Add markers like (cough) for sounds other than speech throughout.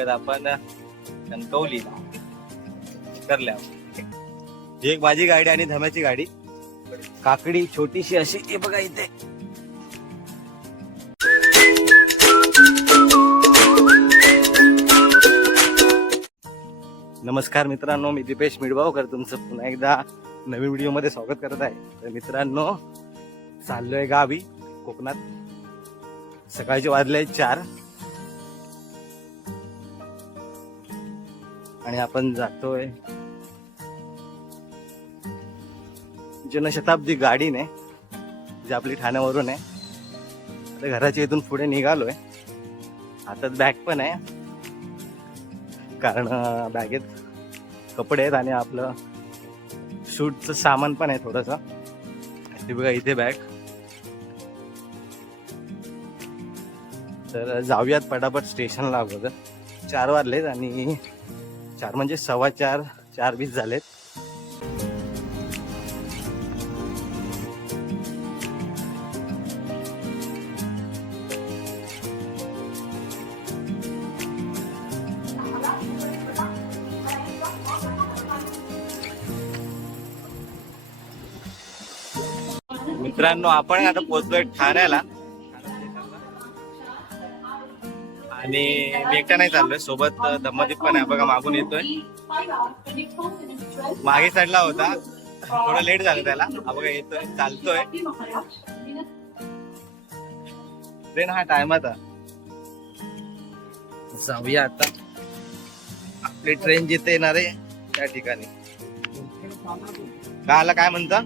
निघत आपण कणकवलीला करल्या एक माझी गाडी आणि धम्याची गाडी. काकडी छोटीशी अशी ती बघा इथे. नमस्कार मित्रांनो मी दीपेश मिडबावकर तुमचं पुन्हा एकदा नवीन व्हिडिओमध्ये स्वागत करत आहे. तर मित्रांनो चाललोय गावी कोकणात. सकाळचे वाजले चार. आणि आपण जातोय जनशताब्दी गाडीने जी आपली ठाण्यावरून आहे. आता घराच्या इथून पुढे निघालोय. हातात बॅग पण आहे. कारण बॅगेत कपडे आहेत आणि आपलं शूटचं सामान पण आहे थोडंसं. ते बघा इथे बॅग तर जाऊयात पटापट स्टेशनला अगोदर. चार वाजलेत आणि चार म्हणजे सव्वा चार चार वीस झालेत. मित्रांनो आपण आता पोहोचलोय ठाण्याला. आणि मी एकटा नाही चाललोय. सोबत दम्मदीप पण आहे. बघा मागून येतोय. मागे चढला होता. थोडं लेट झालं त्याला. बघा येतोय. चालतोय. ट्रेन हा टायमाचा जाऊया आता. आपली ट्रेन जिथे येणार आहे त्या ठिकाणी. काय आला काय म्हणता?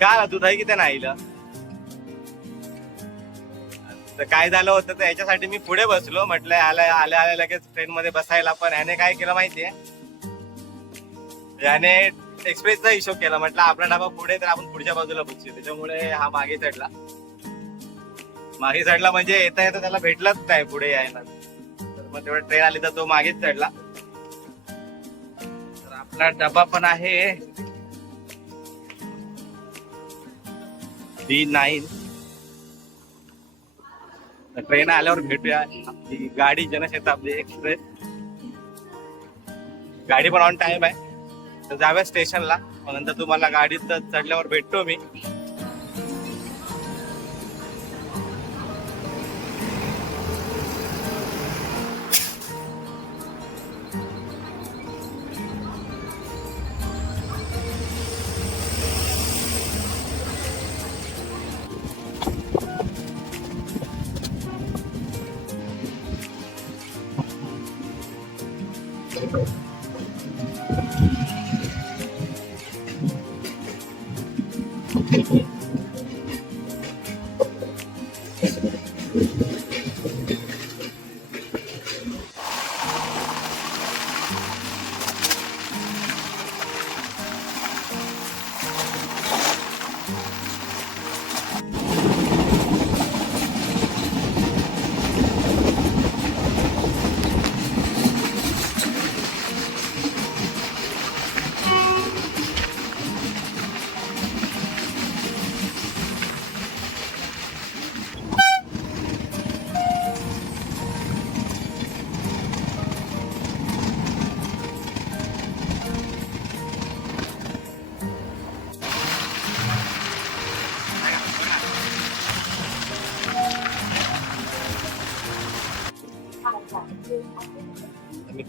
का दुधाई दूध आहे की तर काय झालं होतं तर याच्यासाठी मी पुढे बसलो. म्हटलं आल्या आल्या आल्या लगेच ट्रेन मध्ये बसायला पण. याने काय केलं माहितीये? याने एक्सप्रेसचा हिशोब केला. म्हटलं आपला डबा पुढे तर आपण पुढच्या बाजूला बसू. त्याच्यामुळे हा मागे चढला. मागे चढला म्हणजे येता येता त्याला भेटलाच नाही पुढे यायला. तर मग तेवढा ट्रेन आली तर तो मागेच चढला. तर आपला डबा पण आहे. डी नाईन ट्रेन आल्यावर भेटूया. आपली गाडी जनशताब्दी एक्सप्रेस गाडी पण ऑन टाइम आहे. तर जाऊया स्टेशनला नंतर तुम्हाला गाडीत चढल्यावर भेटतो मी.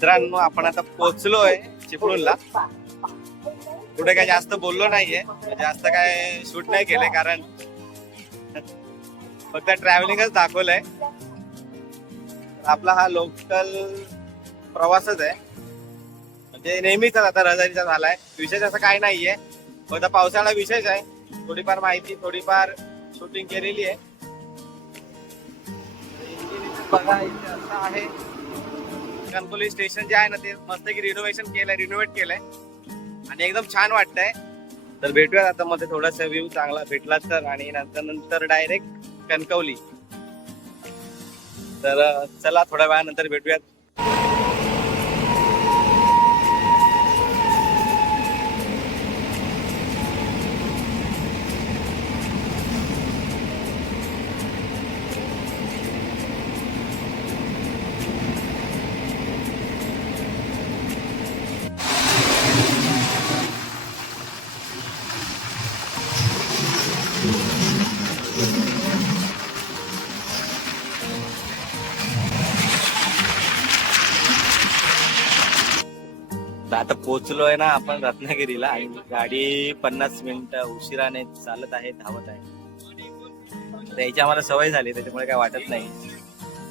मित्रांनो आपण आता पोहोचलोय चिपळूणला. पुढे काय जास्त बोललो नाहीये जास्त काय शूट नाही केलंय कारण फक्त ट्रॅव्हलिंगच दाखवलंय. आपला हा लोकल प्रवासच आहे. म्हणजे नेहमीच आता रजारीचा झालाय. विशेष असं काय नाहीये. फक्त पावसाळा विशेष आहे. थोडीफार माहिती थोडीफार शूटिंग केलेली आहे. बघा इथे असं आहे. कणकोली स्टेशन जे आहे ना ते मस्त की रिनोव्हेशन केलंय रिनोव्हेट केलंय. आणि एकदम छान वाटतंय. तर भेटूयात आता मध्ये थोडासा व्ह्यू चांगला भेटला तर. आणि नंतर नंतर डायरेक्ट कणकवली. तर चला थोड्या वेळानंतर भेटूयात. आता पोहोचलोय ना आपण रत्नागिरीला आणि गाडी पन्नास मिनिट उशिराने चालत आहे धावत आहे. त्याची आम्हाला सवय झाली त्याच्यामुळे काय वाटत नाही.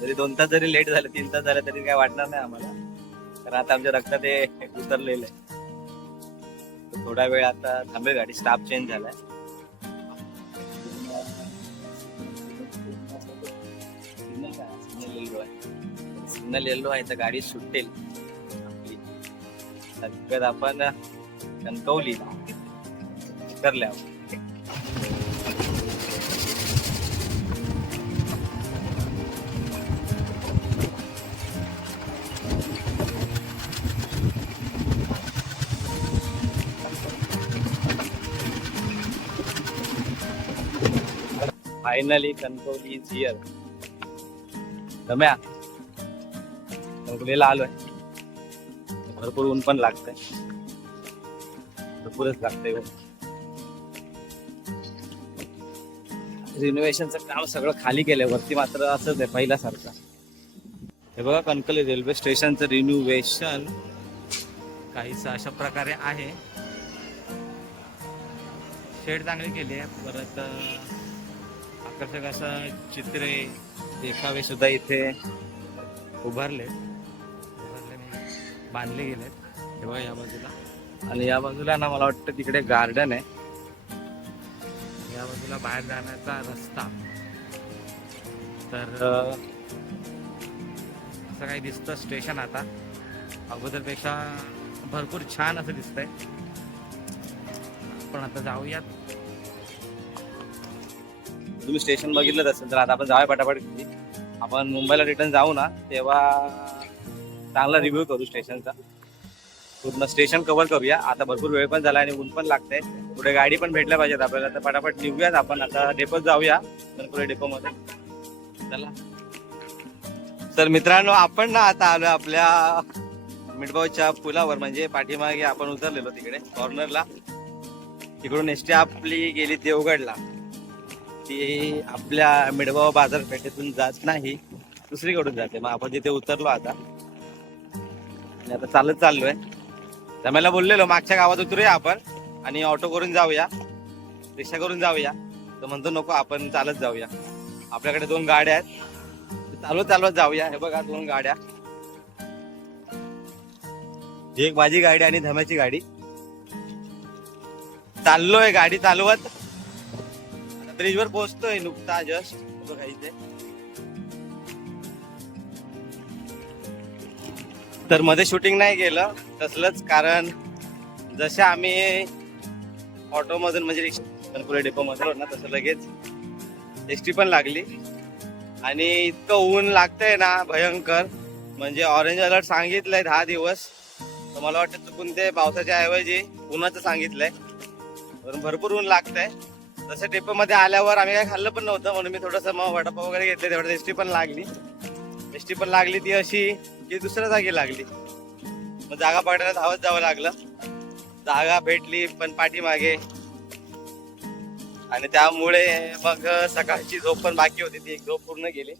जरी दोन तास जरी लेट झालं तीन तास झालं तरी काय वाटणार नाही आम्हाला. कारण आता आमच्या रक्तात ते उतरलेलं आहे. थोडा वेळ आता थांबेल गाडी स्टाफ चेंज झालाय. सिग्नल येल्लो आहे तर गाडी सुटेल. सगळ्यात आपण कणकवली उतरल्या फायनली कणकवली जियर रम्या कणकवलीला आलोय भरपूर ऊन पण लागतंय. भरपूरच लागतंय रिनोव्हेशनचं काम सगळं खाली केलंय. वरती मात्र असंच आहे पहिल्यासारखं. हे बघा कणकली रेल्वे स्टेशनचं रिनोव्हेशन काहीच अशा प्रकारे आहे. शेड चांगली केली आहे. परत आकर्षक असं चित्रे देखावे सुद्धा इथे उभारले उभारले बांधले गेलेत. हे बघा या बाजूला. आणि या बाजूला ना मला वाटतं तिकडे गार्डन आहे. या बाजूला बाहेर जाण्याचा रस्ता. तर असं काही दिसतं स्टेशन आता. अगोदरपेक्षा भरपूर छान असं दिसतंय. आपण आता जाऊयात. तुम्ही स्टेशन बघितलं असेल तर आता आपण जाऊया पटापट. आपण मुंबईला रिटर्न जाऊ ना तेव्हा चांगला रिव्ह्यू करू स्टेशनचा पूर्ण स्टेशन कव्हर करूया. आता भरपूर वेळ पण झाला आणि ऊन पण लागते पुढे गाडी पण भेटल्या पाहिजेत आपल्याला. तर फटाफट निघूयात आपण. आता डेपोत जाऊया. पुढे डेपोमध्ये चला. तर मित्रांनो आपण ना आता आलो आपल्या मिठबावच्या पुलावर. म्हणजे पाठीमागे आपण उतरलेलो तिकडे कॉर्नरला तिकडून एसटी आपली गेली देवगडला. ती आपल्या मिठबाव बाजारपेठेतून जात नाही. दुसरीकडून जाते. मग आपण तिथे उतरलो आता. आणि आता चालत चाललोय. रम्याला बोललेलो मागच्या गावात उतरूया आपण आणि ऑटो करून जाऊया. रिक्षा करून जाऊया. तर म्हणतो नको आपण चालत जाऊया. आपल्याकडे दोन गाड्या आहेत. चालवत चालवत जाऊया. हे बघा दोन गाड्या. एक माझी गाडी आणि धम्याची गाडी. चाललोय गाडी चालवत. ब्रिजवर पोहोचतोय नुकता जस्ट तर मध्ये शूटिंग नाही केलं तसलंच कारण जसे आम्ही ऑटोमधून म्हणजे कणकुले डेपो मधून ना तसं लगेच एस टी पण लागली. आणि इतकं ऊन लागतंय ना भयंकर. म्हणजे ऑरेंज अलर्ट सांगितलंय दहा दिवस. तर मला वाटतं चुकून ते पावसाच्या ऐवजी उन्हाचं सांगितलंय. पण भरपूर ऊन लागतंय. तसं डेपोमध्ये आल्यावर आम्ही काय खाल्लं पण नव्हतं म्हणून मी थोडंसं मग वडापाव वगैरे घेतले तेवढं एस टी पण लागली. एस टी पण लागली ती अशी की दुसऱ्या जागी लागली. मग जागा पकडायला धावत जावं लागलं. जागा भेटली पण पाठीमागे. आणि त्यामुळे मग सकाळची झोप पण बाकी होती ती एक झोप पूर्ण गेली.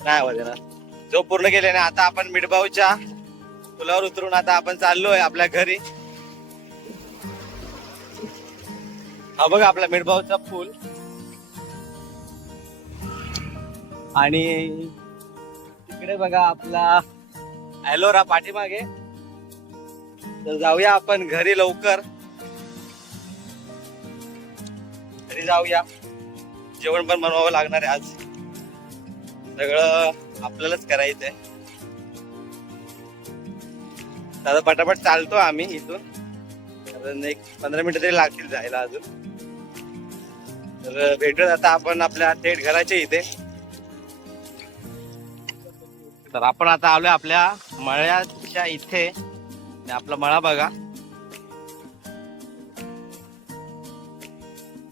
नाही आवाज ना झोप पूर्ण गेली आणि आता आपण मिडबाऊच्या पुलावर उतरून आता आपण चाललोय आपल्या घरी. हा बघा आपला मिडबावचा पूल. आणि तिकडे बघा आपला एलोरा पाठीमागे. तर जाऊया आपण घरी लवकर. घरी जाऊया. जेवण पण बनवावं लागणार आहे आज. सगळं आपल्यालाच करायचंय. दादा पटापट चालतो आम्ही इथून. कारण एक पंधरा मिनिटं तरी लागतील जायला अजून. तर भेटूयात आता आपण आपल्या थेट घराच्या इथे. तर आपण आता आलोय आपल्या मळ्याच्या इथे. आणि आपला मळा बघा.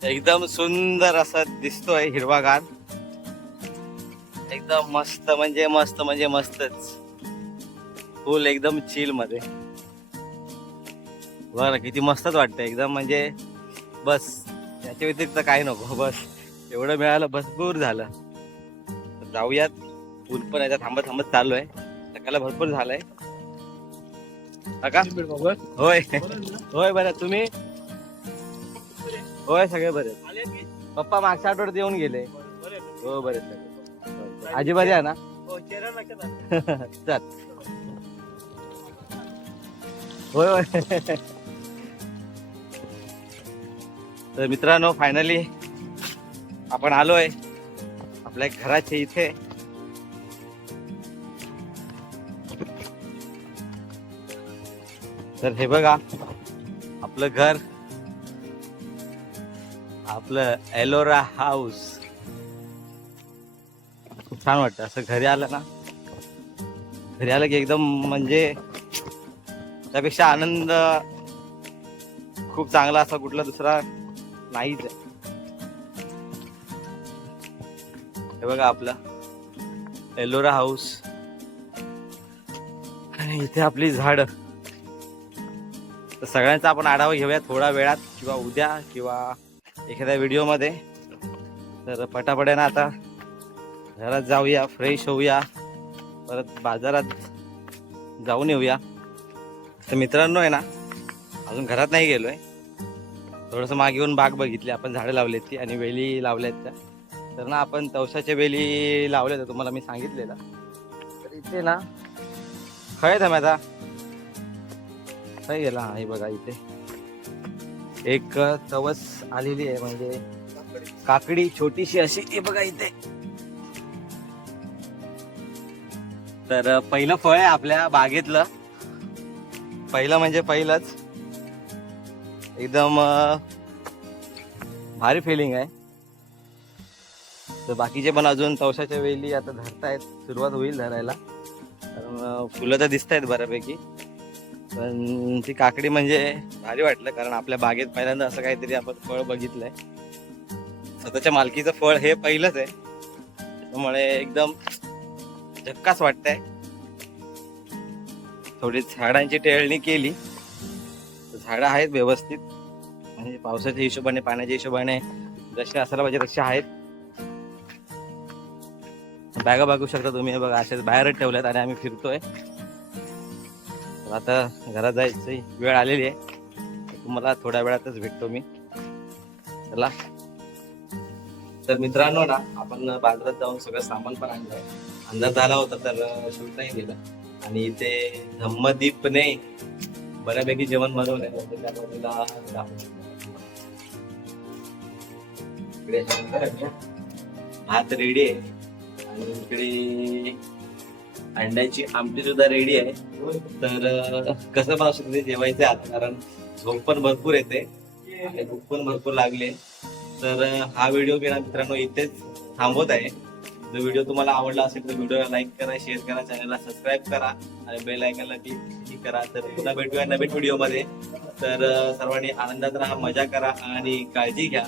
एकदम सुंदर असा दिसतोय हिरवागार. एकदम मस्त म्हणजे मस्त म्हणजे मस्तच. फुल एकदम चिलमध्ये. बरं किती मस्तच वाटतं एकदम म्हणजे बस याच्या व्यतिरिक्त काही नको. बस एवढं मिळालं भरपूर झालं. जाऊयात. ऊन पण याच्या थांबत थांबत चालू आहे. सकाळला भरपूर झालंय. काका? होय. होय बरं तुम्ही? होय सगळे बरे. पप्पा मागच्या आठवड्यात येऊन गेले. हो बरे सगळे. आजी बरी आहे ना? (laughs) चल. होय होय. तर मित्रांनो फायनली आपण आलोय. आपल्या घराच्या इथे. तर हे बघा. आपलं घर आपलं एलोरा हाऊस खूप छान वाटतं. असं घरी आलं ना घरी आलं की एकदम म्हणजे त्यापेक्षा आनंद खूप चांगला असा कुठला दुसरा नाहीच आहे. हे बघा आपलं एलोरा हाऊस आणि इथे आपली झाड. तर सगळ्यांचा आपण आढावा घेऊया थोड्या वेळात किंवा उद्या किंवा एखाद्या व्हिडिओमध्ये. तर पटापट्यानं आता. घरात जाऊया फ्रेश होऊया. परत बाजारात जाऊन येऊया. तर मित्रांनो आहे ना अजून घरात नाही गेलो आहे थोडंसं मागे येऊन बाग बघितली. आपण झाडं लावलेत ती आणि वेली लावल्यात त्या. तर ना आपण तवशाच्या वेली लावल्या होत्या तुम्हाला मी सांगितलेलं. तर इथे ना खळे आहे आता. काय गेला. आहे हे बघा इथे. एक तवस आलेली आहे म्हणजे काकडी छोटीशी अशी हे बघा इथे. तर पहिलं फळ आहे आपल्या बागेतलं. पहिलं म्हणजे पहिलंच. एकदम भारी फिलिंग आहे. तर बाकीचे पण अजून तवशाच्या वेली आता धरतायत. सुरुवात होईल धरायला. कारण फुलं तर दिसत आहेत बऱ्यापैकी. पण ती काकडी म्हणजे भारी वाटलं कारण आपल्या बागेत पहिल्यांदा असं काहीतरी आपण फळ बघितलंय. स्वतःच्या मालकीचं फळ हे पहिलंच आहे. त्यामुळे एकदम झक्कास वाटतंय. थोडी झाडांची टेळणी केली. तर झाडं आहेत व्यवस्थित. म्हणजे पावसाच्या हिशोबाने पाण्याच्या हिशोबाने जसे असायला पाहिजे तसे आहेत. बॅगा बघू शकता तुम्ही बघा अशाच बाहेरच ठेवल्यात आणि आम्ही फिरतोय. आता घरात जायचं वेळ आलेली आहे. तुम्हाला थोड्या वेळातच भेटतो मी. चला. तर मित्रांनो ना आपण बाजारात जाऊन सगळं सामान पण आणलंय. अंदाज झाला होता तर शूट नाही गेलं आणि इथे धम्मदीपने बऱ्यापैकी जेवण बनवलंय. इकडे भात रेडी आहे. आणि इकडे अंड्याची आमटी सुद्धा रेडी आहे. तर कसं पाहू शकते जेवायचे जेवायचं आता? कारण झोप पण भरपूर येते आणि भूक पण भरपूर लागली तर हा व्हिडिओ मी ना मित्रांनो इथेच थांबवत आहे. जर व्हिडिओ तुम्हाला आवडला असेल तर व्हिडिओला लाईक करा शेअर करा चॅनलला सबस्क्राईब करा आणि बेल आयकनला क्लिक करा. तर पुन्हा भेटूया नवीन व्हिडिओमध्ये तर सर्वांनी आनंदात राहा मजा करा आणि काळजी घ्या.